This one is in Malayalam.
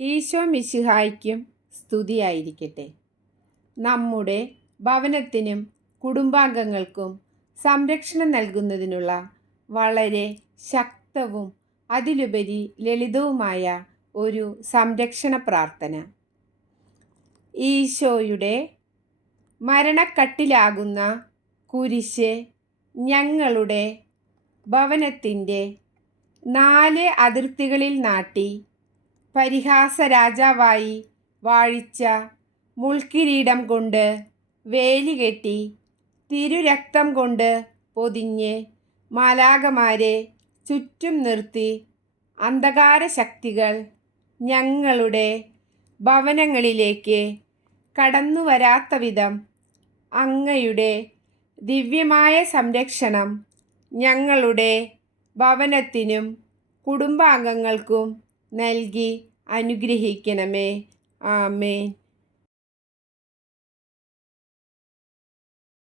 ഈശോ മിശിഹായ്ക്കും സ്തുതിയായിരിക്കട്ടെ. നമ്മുടെ ഭവനത്തിനും കുടുംബാംഗങ്ങൾക്കും സംരക്ഷണം നൽകുന്നതിനുള്ള വളരെ ശക്തവും അതിലുപരി ലളിതവുമായ ഒരു സംരക്ഷണ പ്രാർത്ഥന. ഈശോയുടെ മരണക്കട്ടിലാകുന്ന കുരിശ് ഞങ്ങളുടെ ഭവനത്തിൻ്റെ 4 അതിർത്തികളിൽ നാട്ടി പരിഹാസ രാജാവായി വാഴിച്ച മുൾക്കിരീടം കൊണ്ട് വേലികെട്ടി തിരുരക്തം കൊണ്ട് പൊതിഞ്ഞ് മാലാഖമാരെ ചുറ്റും നിർത്തി അന്ധകാര ശക്തികൾ ഞങ്ങളുടെ ഭവനങ്ങളിലേക്ക് കടന്നു വരാത്ത വിധം അങ്ങയുടെ ദിവ്യമായ സംരക്ഷണം ഞങ്ങളുടെ ഭവനത്തിനും കുടുംബാംഗങ്ങൾക്കും നൽകി അനുഗ്രഹിക്കണമേ. ആമേൻ.